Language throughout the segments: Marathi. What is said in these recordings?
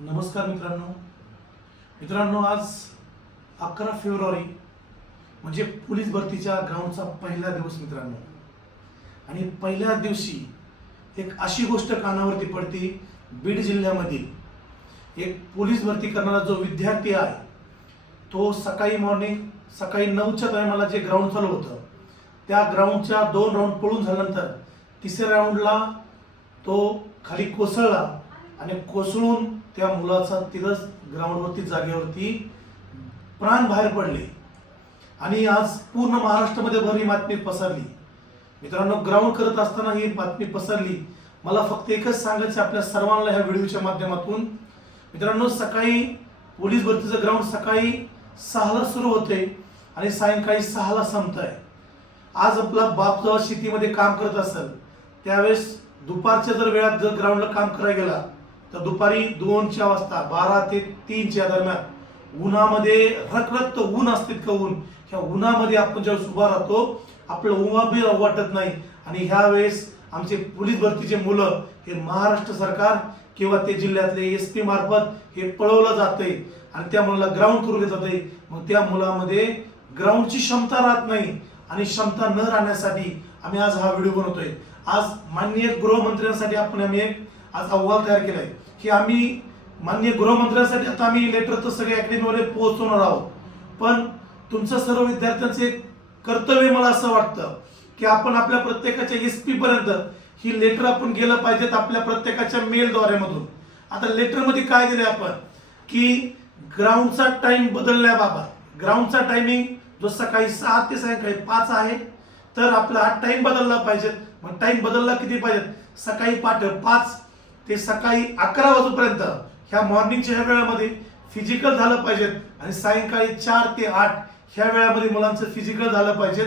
नमस्कार मित्रांनो, आज 11 फेब्रुवारी म्हणजे पोलीस भरतीच्या ग्राउंडचा पहिला दिवस मित्रांनो. आणि पहिल्या दिवशी एक अशी गोष्ट कानावरती पडते. बीड जिल्ह्यामधील एक पोलीस भरती करणारा जो विद्यार्थी आहे तो सकाळी 9च्या टायमाला जे ग्राउंड चालू होतं त्या ग्राउंडच्या 2 राऊंड पळून झाल्यानंतर तिसऱ्या राऊंडला तो खाली कोसळला आणि कोसळून त्या मुलाचा तिथंच ग्राउंडवरती जागेवरती प्राण बाहेर पडले. आणि आज पूर्ण महाराष्ट्रामध्ये ही बातमी पसरली. मित्रांनो, ग्राउंड करत असताना ही बातमी पसरली. मला फक्त एकच सांगायचं आपल्या सर्वांना ह्या व्हिडिओच्या माध्यमातून. मित्रांनो, सकाळी पोलीस भरतीचं ग्राउंड सकाळी 6ला सुरू होते आणि सायंकाळी 6ला संपत आहे. आज आपला बाप जेव्हा शेतीमध्ये काम करत असेल त्यावेळेस दुपारच्या जर वेळात जर ग्राउंडला काम करायला गेला तर दुपारी 2च्या वाजता 12 ते 3च्या दरम्यान उन्हामध्ये रखरखत ऊन असते का ऊन, ह्या उन्हामध्ये आपण जेव्हा उभा राहतो आपलं उभा बी वाटत नाही. आणि ह्या वेळेस आमचे पोलीस भरतीचे मुलं हे महाराष्ट्र सरकार किंवा ते जिल्ह्यातले SP मार्फत हे पळवलं जाते आणि त्या मुलाला ग्राउंड करून घेत जाते. मग त्या मुलामध्ये ग्राउंडची क्षमता राहत नाही आणि क्षमता न राहण्यासाठी आम्ही आज हा व्हिडिओ बनवतोय. आज माननीय गृहमंत्र्यांसाठी आम्ही एक आज अहवाल तयार केलाय की आम्ही माननीय गृहमंत्र्यांसाठी आता आम्ही लेटर तर सगळ्या अकॅडमीमध्ये पोहोचवणार आहोत. पण तुमचं सर्व विद्यार्थ्यांचे एक कर्तव्य मला असं वाटतं की आपण आपल्या प्रत्येकाच्या SP पर्यंत ही लेटर आपण गेलं पाहिजेत आपल्या प्रत्येकाच्या मेलद्वारेमधून. आता लेटरमध्ये काय दिलंय आपण की ग्राउंडचा टाइम बदललाय बाबा. ग्राउंडचा टायमिंग जो सकाळी 6 ते सायंकाळी 5 आहे तर आपला हा टाइम बदलला पाहिजे. मग टाइम बदलला किती पाहिजे? सकाळी पहाटे 5 ते सकाळी 11 वाजेपर्यंत ह्या मॉर्निंगच्या ह्या वेळामध्ये फिजिकल झालं पाहिजे आणि सायंकाळी 4 ते 8 ह्या वेळामध्ये मुलांचं फिजिकल झालं पाहिजे.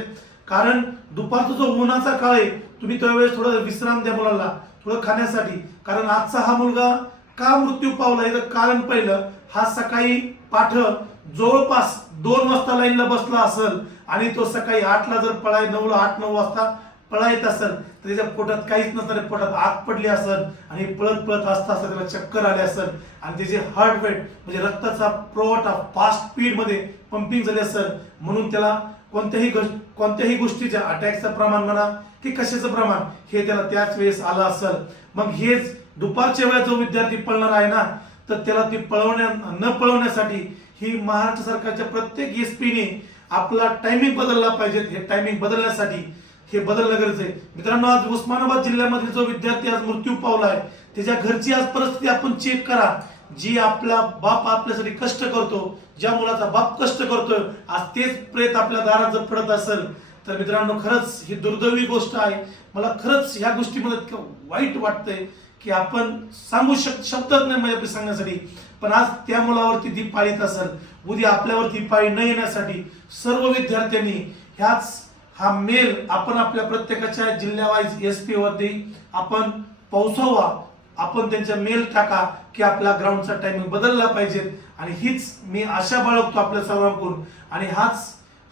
कारण दुपारचा जो उन्हाचा काळ आहे तुम्ही त्यावेळेस थोडं विश्राम द्या मुलांना थोडं खाण्यासाठी. कारण आजचा हा मुलगा का मृत्यू पावला याचं कारण पहिलं हा सकाळी पाठ जवळपास 2 वाजता लाईनला बसला असेल आणि तो सकाळी 8ला जर 9 वाजता पळायत असेल तर त्याच्या पोटात काहीच नसताना पोटात आग पडली असेल आणि पळत असता त्याला चक्कर आले असेल आणि त्याचे हार्ट रेट म्हणजे रक्ताचा प्रवाह फास्ट स्पीड मध्ये पंपिंग झाले असेल म्हणून त्याला कोणत्याही गोष्टीच्या अटॅकचं प्रमाण म्हणा की कशाचं प्रमाण हे त्याला त्याच वेळेस आलं असेल. मग हेच दुपारच्या वेळेत जो विद्यार्थी पळणार आहे ना तर त्याला ती न पळवण्यासाठी ही महाराष्ट्र सरकारच्या प्रत्येक SPने आपला टायमिंग बदलला पाहिजे. हे टायमिंग बदलण्यासाठी हे बदलणं गरजेचं आहे. मित्रांनो, आज उस्मानाबाद जिल्ह्यामधील जो विद्यार्थी आज मृत्यू पावलाय त्याच्या घरची आज परिस्थिती आपण चेक करा. जी आपला बाप आपल्यासाठी कष्ट करतो, ज्या मुलाचा बाप कष्ट करतोय आज तेच प्रेत आपल्या दारात जर पडत असेल तर मित्रांनो खरंच ही दुर्दैवी गोष्ट आहे. मला खरंच ह्या गोष्टीमध्ये इतकं वाईट वाटतंय की आपण सांगू शब्दच नाही माझ्या सांगण्यासाठी. पण आज त्या मुलावरती ती पाळी येत असेल उद्या आपल्यावरती पाळी न येण्यासाठी सर्व विद्यार्थ्यांनी हा मेल आपण आपल्या प्रत्येकाच्या जिल्ह्यावाईज SP वरती आपण पोहोचवा. आपण त्यांच्या मेल टाका की आपला ग्राउंडचा टायमिंग बदलला पाहिजे. आणि हीच मी आशा बाळगतो आपल्या सर्वांकडून. आणि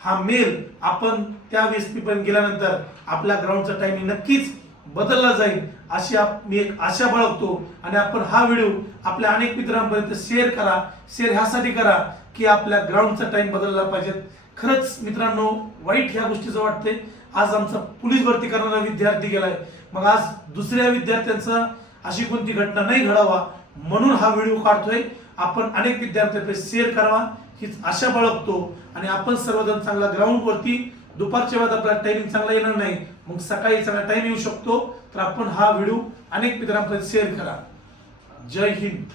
हा मेल आपण त्या SP पर्यंत गेल्यानंतर आपल्या ग्राउंडचा टायमिंग नक्कीच बदलला जाईल अशी मी एक आशा बाळगतो. आणि आपण हा व्हिडिओ आपल्या अनेक मित्रांपर्यंत शेअर करा. शेअर ह्यासाठी करा की आपल्या ग्राउंडचा टाइम बदलला पाहिजे. खरंच मित्रांनो वाईट ह्या गोष्टीचं वाटतंय. आज आमचा पोलीस भरती करणारा विद्यार्थी गेलाय. मग आज दुसऱ्या विद्यार्थ्यांचा अशी कोणती घटना नाही घडावा म्हणून हा व्हिडिओ काढतोय. आपण अनेक विद्यार्थ्यांपर्यंत शेअर करावा हीच आशा बाळगतो. आणि आपण सर्वजण चांगला ग्राउंड वरती दुपारच्या वेळात आपला टायमिंग चांगला येणार नाही मग सकाळी चांगला टाइम येऊ शकतो. तर आपण हा व्हिडिओ अनेक मित्रांपर्यंत शेअर करा. जय हिंद.